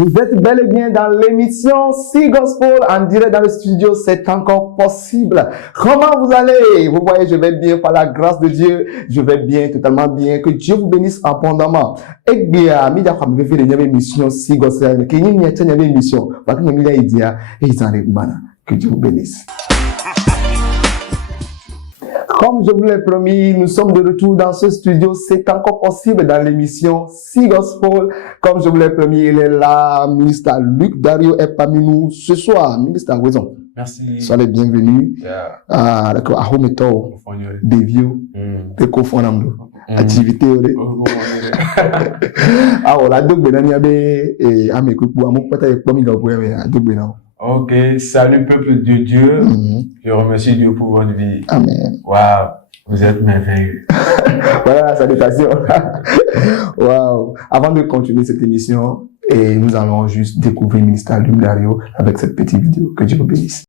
Vous êtes bel et bien dans l'émission Si Gospel en direct dans le studio, c'est encore possible. Comment vous allez? Vous voyez, je vais bien par la grâce de Dieu. Je vais bien, totalement bien. Que Dieu vous bénisse abondamment. Et bien, mi da kwam vefe de émission Si Gospel, que ni mi tanya émission. Parce que mi da idia et ils en bana. Que Dieu vous bénisse. Comme je vous l'ai promis, nous sommes de retour dans ce studio. C'est encore possible dans l'émission Si Gospel. Comme je vous l'ai promis, il est là. Ministre Luc Dario est parmi nous ce soir. Ministre Wezon. Merci. Soyez les bienvenus. Yeah. À Hometo, Devio, de Kofonamdo. Activité. Ah, voilà, donc, ben, il y avait, et, à mes coups, à mon pote, avec Pomi Gaboué, à Dobena. Ok, salut peuple de Dieu. Je remercie Dieu pour votre vie. Amen. Waouh, vous êtes merveilleux. Voilà la salutation. Waouh. Avant de continuer cette émission, et nous allons juste découvrir le ministère Luc Dario avec cette petite vidéo. Que Dieu vous bénisse.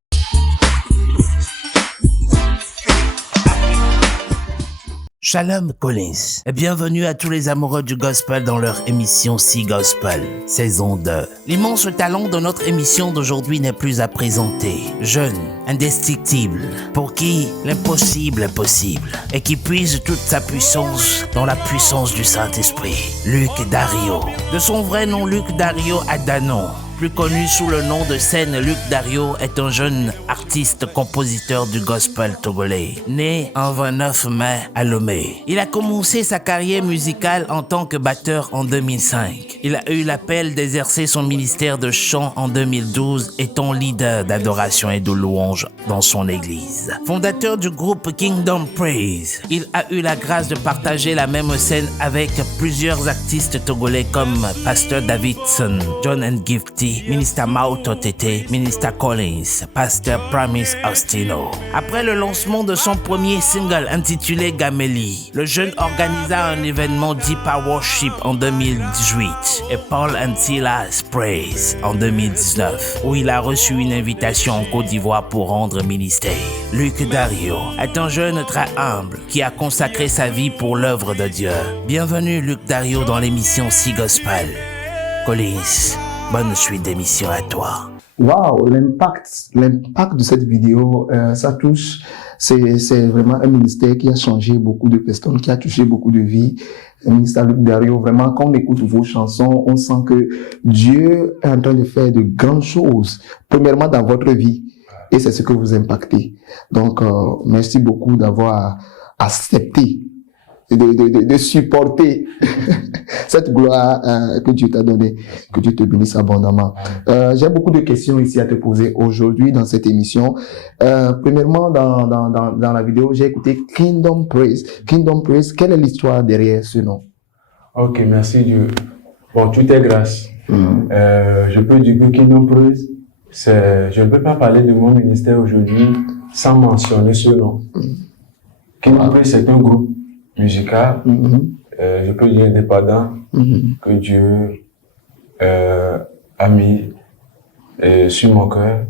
Shalom Collins et bienvenue à tous les amoureux du gospel dans leur émission Si Gospel, saison 2. L'immense talent de notre émission d'aujourd'hui n'est plus à présenter. Jeune, indestructible, pour qui l'impossible est possible et qui puise toute sa puissance dans la puissance du Saint-Esprit. Luc Dario. De son vrai nom Luc Dario Adano, plus connu sous le nom de scène Luc Dario, est un jeune artiste-compositeur du gospel togolais, né en 29 mai à Lomé. Il a commencé sa carrière musicale en tant que batteur en 2005. Il a eu l'appel d'exercer son ministère de chant en 2012, étant leader d'adoration et de louange dans son église. Fondateur du groupe Kingdom Praise, il a eu la grâce de partager la même scène avec plusieurs artistes togolais comme Pasteur Davidson, John and Gifty, Minister Mao Totete, Minister Collins, Pasteur Promise Austino. Après le lancement de son premier single intitulé Gameli, le jeune organisa un événement Deep Worship en 2018 et Paul and Silas Praise en 2019, où il a reçu une invitation en Côte d'Ivoire pour rendre ministère. Luc Dario est un jeune très humble qui a consacré sa vie pour l'œuvre de Dieu. Bienvenue Luc Dario dans l'émission Si Gospel. Collins, bonne suite d'émission à toi. Waouh, l'impact de cette vidéo, ça touche, c'est vraiment un ministère qui a changé beaucoup de personnes, qui a touché beaucoup de vies. Le ministère Luc Dario, vraiment, quand on écoute vos chansons, on sent que Dieu est en train de faire de grandes choses, premièrement dans votre vie, et c'est ce que vous impactez. Donc, merci beaucoup d'avoir accepté de supporter cette gloire que Dieu t'a donnée, que Dieu te bénisse abondamment. J'ai beaucoup de questions ici à te poser aujourd'hui dans cette émission. Premièrement, dans la vidéo, j'ai écouté Kingdom Praise. Kingdom Praise, quelle est l'histoire derrière ce nom? Ok, merci Dieu. Bon, tout est grâce. Je peux dire que Kingdom Praise, je ne peux pas parler de mon ministère aujourd'hui sans mentionner ce nom. Kingdom Praise, c'est un groupe musical, je peux dire indépendant, que Dieu a mis sur mon cœur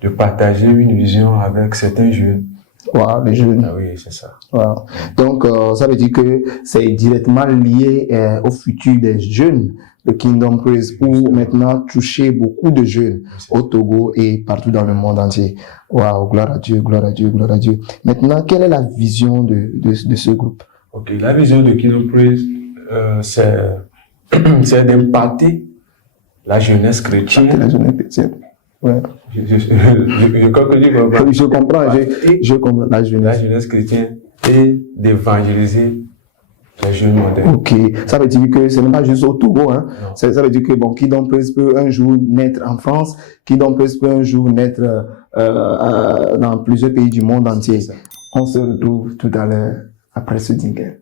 de partager une vision avec certains jeunes. Wow, les jeunes. Ah oui, c'est ça. Wow. Donc, ça veut dire que c'est directement lié au futur des jeunes de Kingdom Praise, où maintenant toucher beaucoup de jeunes au Togo et partout dans le monde entier. Waouh, gloire à Dieu, gloire à Dieu, gloire à Dieu. Maintenant, quelle est la vision de ce groupe? Ok, la vision de Kingdom Praise, c'est d'impacter la jeunesse chrétienne. La jeunesse chrétienne. Ouais. Je comprends la jeunesse chrétienne et d'évangéliser les jeunes modernes. Ok, ça veut dire que ce n'est pas juste au Togo, hein. Ça veut dire que bon, Kingdom Praise peut un jour naître en France, Kingdom Praise peut un jour naître dans plusieurs pays du monde entier. On se retrouve tout à l'heure après ce jingle.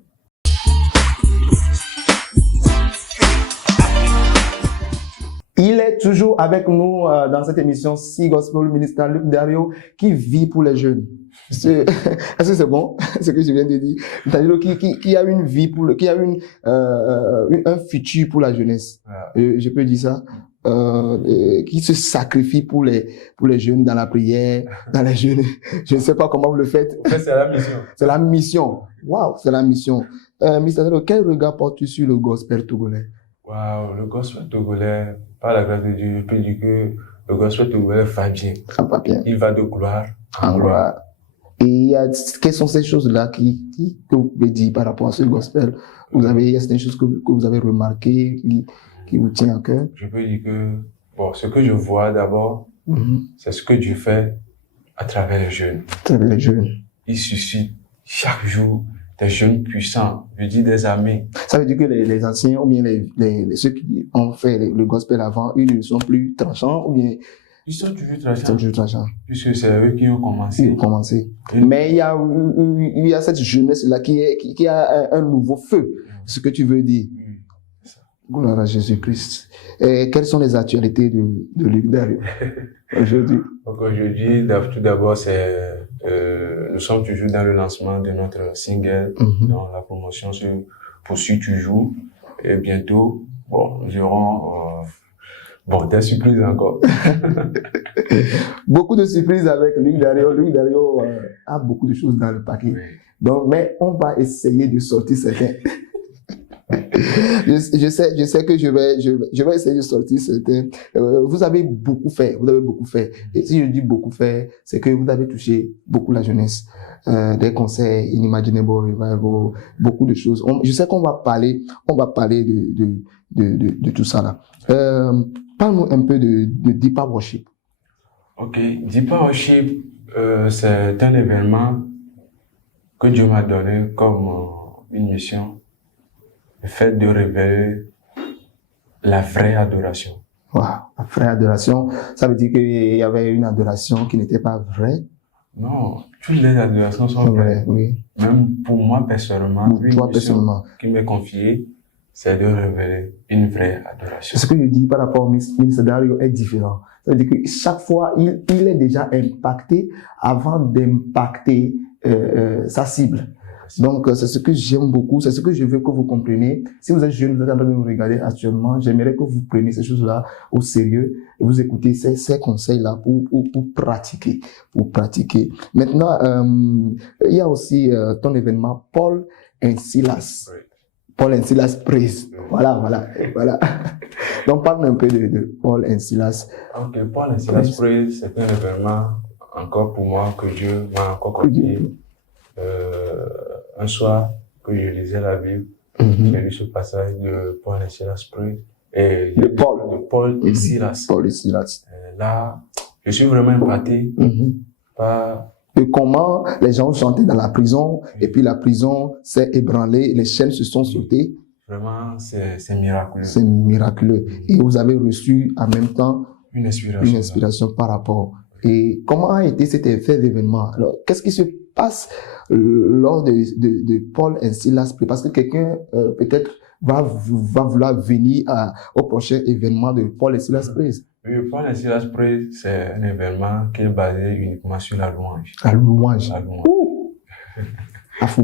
Il est toujours avec nous dans cette émission Si Gospel, ministre Luc Dario, qui vit pour les jeunes. Est-ce que c'est bon, ce que je viens de dire? C'est-à-dire qui a une vie qui a un futur pour la jeunesse. Je peux dire ça. Qui se sacrifie pour les jeunes dans la prière, dans les jeunes. Je ne sais pas comment vous le faites. En fait, c'est la mission. C'est la mission. Waouh, c'est la mission. Mr. Dario, quel regard portes-tu sur le gospel togolais? Waouh, le gospel togolais, par la grâce de Dieu, je peux dire que le gospel togolais va bien. Ça va bien. Il va de gloire En en gloire. gloire. Et quelles sont ces choses-là que vous pouvez dire par rapport à ce gospel? Il y a certaines choses que vous avez remarquées qui vous tiennent à cœur? Je peux dire que, bon, ce que je vois d'abord, c'est ce que Dieu fait à travers les jeunes. Très bien, les jeunes. Il suscite chaque jour des jeunes puissants, je dis des armées. Ça veut dire que les anciens, ou bien ceux qui ont fait le gospel avant, ils ne sont plus tranchants, ou bien Ils sont toujours ils sont tranchants, toujours tranchants. puisque c'est eux qui ont Ils commencé. ont commencé. Et- Mais il y a cette jeunesse-là qui a un nouveau feu. Ce que tu veux dire. Oui, c'est ça. Gloire à Jésus-Christ. Et quelles sont les actualités de Luc Dario aujourd'hui? Donc aujourd'hui, tout d'abord, nous sommes toujours dans le lancement de notre single, dont la promotion se poursuit toujours. Et bientôt, bon, nous aurons des surprises encore. Beaucoup de surprises avec Luc Dario. Luc Dario a beaucoup de choses dans le paquet. Oui. Donc, mais on va essayer de sortir certains. je sais que je vais essayer de sortir certains. Vous avez beaucoup fait. Et si je dis beaucoup fait, c'est que vous avez touché beaucoup la jeunesse. Des concerts, Inimaginable Revival, beaucoup de choses. Je sais qu'on va parler de tout ça là. Parle-nous un peu de Deeper Worship. Ok, Deeper Worship, c'est un événement que Dieu m'a donné comme une mission. Le fait de révéler la vraie adoration. Wow, la vraie adoration, ça veut dire qu'il y avait une adoration qui n'était pas vraie. Non, toutes les adorations sont vraies. Oui. Même pour moi personnellement, Pour une toi mission personnellement. qui m'est confiée, c'est de révéler une vraie adoration. Ce que je dis par rapport au ministre Dario est différent. Ça veut dire que chaque fois, il est déjà impacté avant d'impacter sa cible. Donc, c'est ce que j'aime beaucoup, c'est ce que je veux que vous compreniez. Si vous êtes jeune, vous êtes en train de nous regarder actuellement, j'aimerais que vous preniez ces choses-là au sérieux et vous écoutez ces conseils-là pour pratiquer. Maintenant, il y a aussi ton événement Paul and Silas. Oui. Paul and Silas Praise. Voilà. Donc, parle un peu de Paul and Silas. Ok, Paul and Silas Praise, c'est un événement encore pour moi que Dieu m'a encore confié. Un soir que je lisais la Bible, j'ai lu ce passage de Paul et Silas Praise et De Paul et Silas. Paul et Silas. Là, je suis vraiment impacté par De comment les gens chantaient dans la prison et puis la prison s'est ébranlée, les chaînes se sont sautées. vraiment, c'est miraculeux. C'est miraculeux. Et vous avez reçu en même temps Une inspiration. une inspiration par rapport. Et comment a été cet effet d'événement? Alors, qu'est-ce qui se passe lors de Paul et Silas? Parce que quelqu'un peut-être va vouloir venir au prochain événement de Paul et Silas Praise. Oui, Paul et Silas Praise, c'est un événement qui est basé uniquement sur la louange. La louange. La louange. Afou.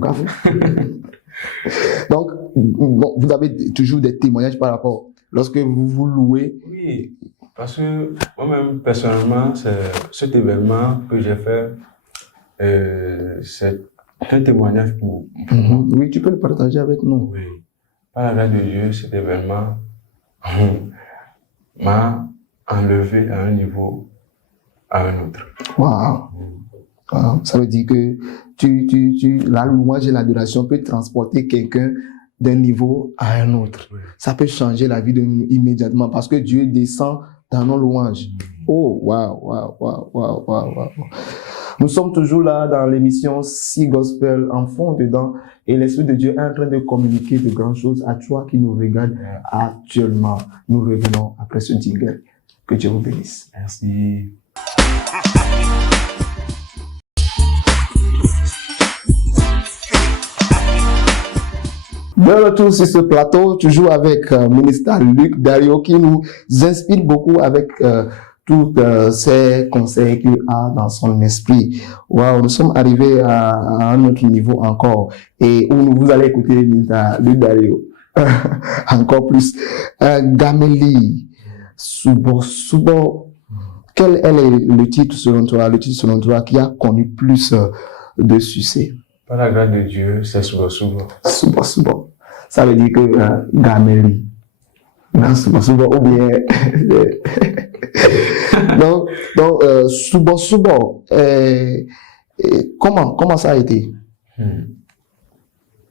Donc, bon, vous avez toujours des témoignages par rapport, lorsque vous louez. Oui, parce que moi-même, personnellement, cet événement que j'ai fait, c'est un témoignage pour moi. Oui, tu peux le partager avec nous. Oui. Par la grâce de Dieu, cet événement m'a enlevé à un niveau à un autre. Wow. Ça veut dire que la louange et l'adoration peut transporter quelqu'un d'un niveau à un autre. Oui. Ça peut changer la vie de nous immédiatement parce que Dieu descend dans nos louanges. Oh, wow. Nous sommes toujours là dans l'émission Si Gospel en fond dedans et l'Esprit de Dieu est en train de communiquer de grandes choses à toi qui nous regarde actuellement. Nous revenons après ce jingle. Que Dieu vous bénisse. Merci. De retour sur ce plateau, toujours avec ministre Luc Dario qui nous inspire beaucoup avec tous ces conseils qu'il a dans son esprit. Wow, nous sommes arrivés à un autre niveau encore et où vous allez écouter ministre Luc Dario encore plus. Gameli, Subo, quel est le titre selon toi qui a connu plus de succès? Par la grâce de Dieu, c'est souvent. Subo. Ça veut dire que Gameli. Non, souvent, ou bien. donc, souvent, comment ça a été?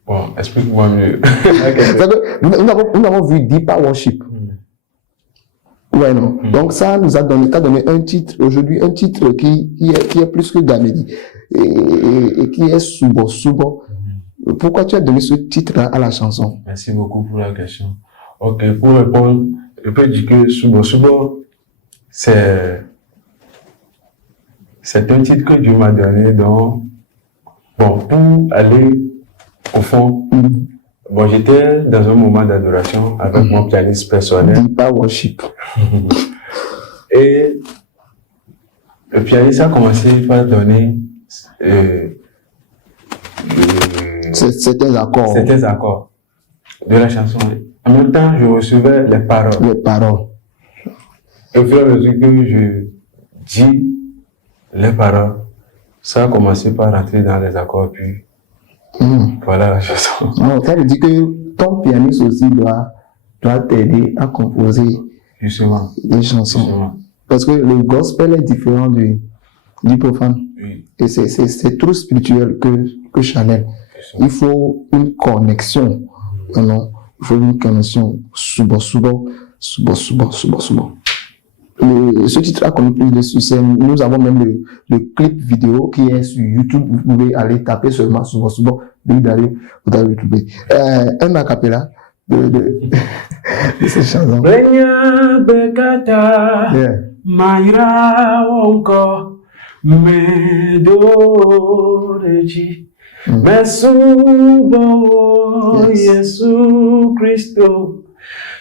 Bon, explique-moi mieux. Nous avons vu Deeper Worship. Ouais, non. Donc, ça nous a donné, un titre, aujourd'hui, un titre qui est plus que Gamedi. Et qui est Subo. Pourquoi tu as donné ce titre à la chanson? Merci beaucoup pour la question. Ok, pour répondre, je peux dire que Subo, c'est un titre que Dieu m'a donné pour aller au fond. Bon, j'étais dans un moment d'adoration avec mon pianiste personnel. Deeper Worship. Et le pianiste a commencé par donner certains accords de la chanson. En même temps, je recevais les paroles. Et au fur et à mesure que je dis les paroles, ça a commencé par rentrer dans les accords, puis voilà la chanson. Non, ça veut dire que ton pianiste aussi doit t'aider à composer des chansons. Justement. Parce que le gospel est différent du profane. Oui. Et c'est trop spirituel que Chanel. Il faut une connexion. Non, il faut une connexion. Subo. Ce titre a connu plus de succès. Nous avons même le clip vidéo qui est sur YouTube. Vous pouvez aller taper seulement Subo. Luc Dario, vous allez le trouver. Un acapella de cette chanson. Yeah. Maira onko medoreji mesubo Yesu Kristo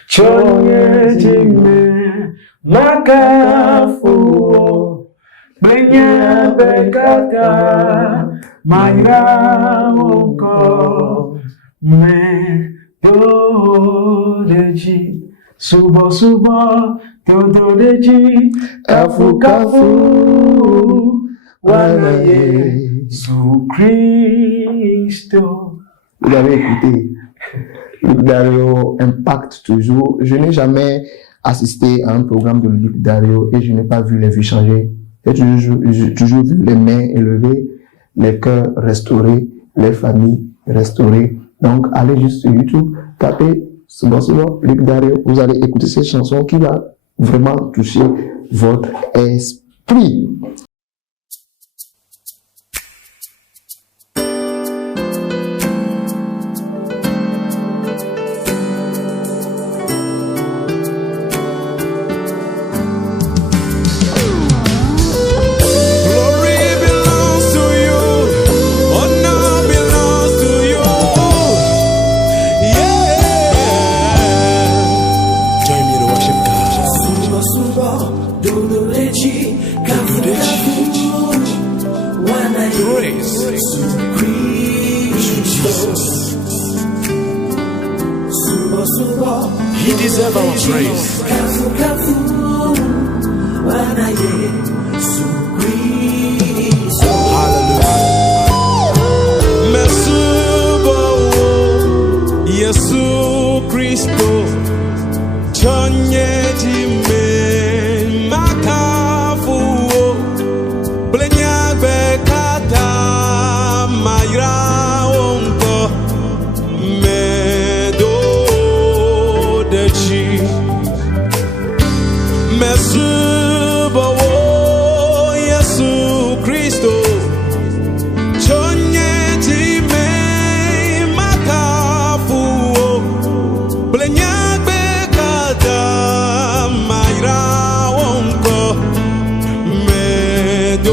chonye jime makafu blenya bekata Maira onko medoreji Subo Todoreji Kafu Wana Yesu Christo. Vous avez écouté Luc Dario Impact toujours. Je n'ai jamais assisté à un programme de Luc Dario et je n'ai pas vu les vies changer. J'ai toujours vu les mains élevées, les cœurs restaurés, les familles restaurées. Donc allez juste sur YouTube, tapez Souvent, Luc Dario, vous allez écouter cette chanson qui va vraiment toucher votre esprit. He deserves our praise. Hallelujah. Mesubo Yesu Kristo chonye jime makafu blenya bekata mayra onko Mesubo Yesu Kristo chonye jime makafu blenya bekata mayra onko medodeji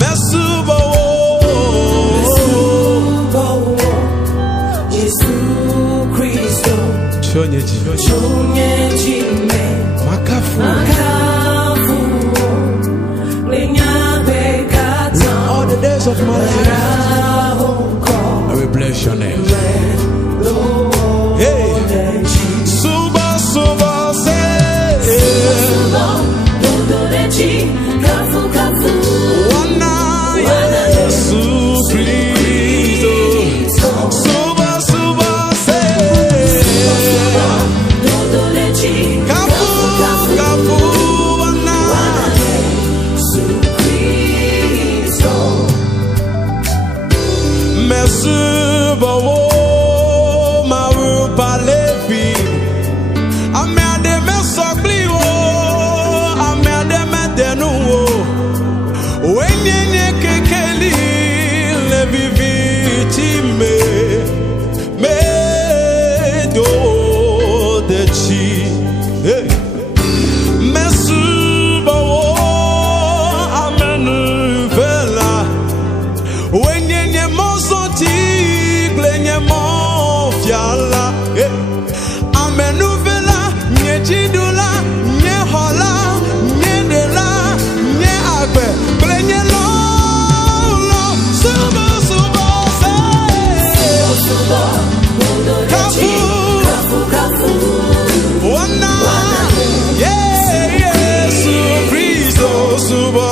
Mesubo Yesu Kristo chonye jime makafu all the days of my life I will bless your name. Hey, Suba say Wana Yesu Kristo Suba say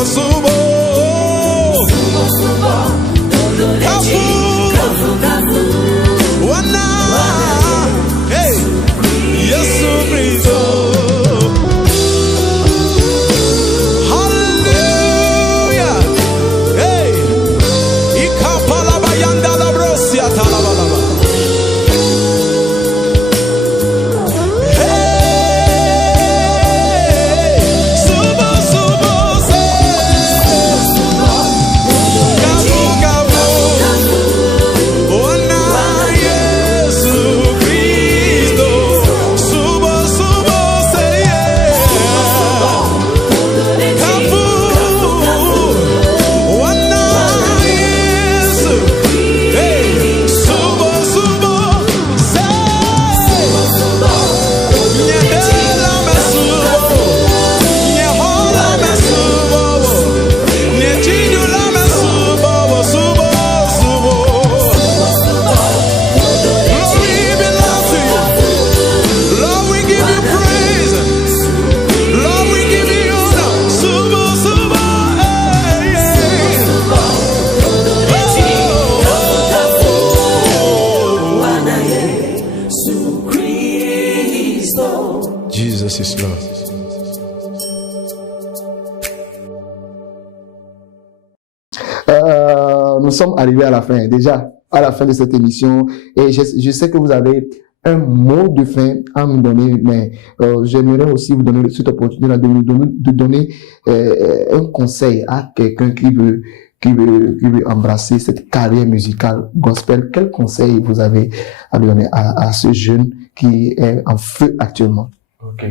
subo. Kafu. Wana. Hey. Yesu Kristo. Hallelujah. Hey. Ikapala bayanda la brosia talabalaba. Jesus is Lord. Nous sommes arrivés à la fin, déjà à la fin de cette émission, et je sais que vous avez un mot de fin à nous donner, mais j'aimerais aussi vous donner cette opportunité de donner un conseil à quelqu'un qui veut embrasser cette carrière musicale gospel. Quel conseil vous avez à donner à ce jeune qui est en feu actuellement? Ok.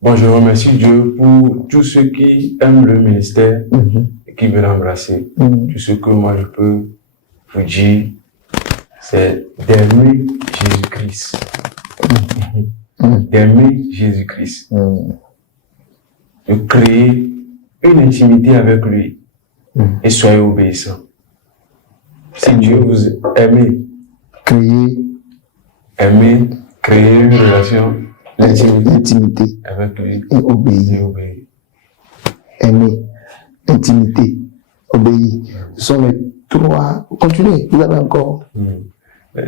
Bon, je remercie Dieu pour tous ceux qui aiment le ministère et qui veulent l'embrasser. Tout ce que moi je peux vous dire, c'est d'aimer Jésus-Christ. D'aimer Jésus-Christ. De créer une intimité avec lui et soyez obéissants. Si Dieu vous aime, créer une relation Intimité avec lui et obéir. Aimer, intimité, obéir. Ce sont les trois. Continuez, vous avez encore.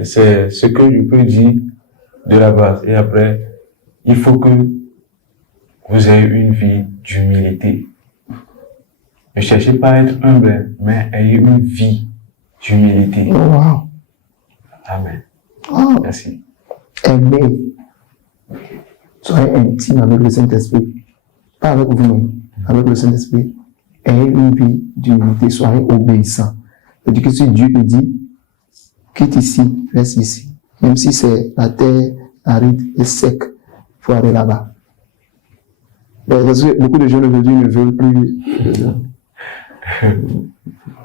C'est ce que je peux dire de la base. Et après, il faut que vous ayez une vie d'humilité. Ne cherchez pas à être humble, mais ayez une vie d'humilité. Oh, wow. Amen. Oh. Merci. Aimer. Soyez intime avec le Saint-Esprit. Pas avec vous-même, avec le Saint-Esprit. Ayez une vie d'humilité, soyez obéissants. C'est-à-dire que si Dieu te dit, quitte ici, reste ici. Même si c'est la terre aride et sec, il faut aller là-bas. Parce que beaucoup de jeunes aujourd'hui ne veulent plus,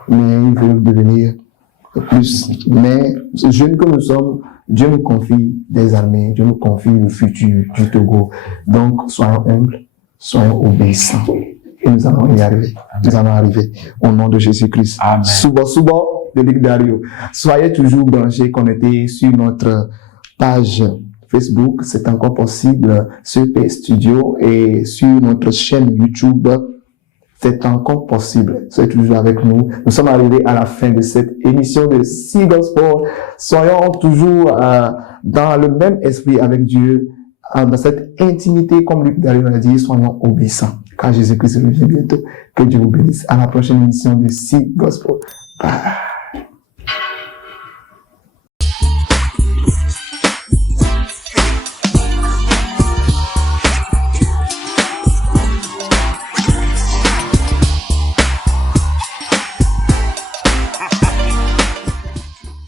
mais ils veulent devenir plus. Mais jeunes que nous sommes, Dieu nous confie des armées, Dieu nous confie le futur du Togo. Donc, soyons humbles, soyons obéissants. Et nous allons y arriver. Nous allons arriver au nom de Jésus-Christ. Amen. Subo de Big Dario. Soyez toujours branchés, connectés sur notre page Facebook. C'est encore possible sur P Studio et sur notre chaîne YouTube. C'est encore possible. Soyez toujours avec nous. Nous sommes arrivés à la fin de cette émission de Sea Gospel. Soyons toujours dans le même esprit avec Dieu, dans cette intimité, comme Luc Dario l'a dit, soyons obéissants. Car Jésus-Christ revient bientôt. Que Dieu vous bénisse. À la prochaine émission de Sea Gospel. Bye.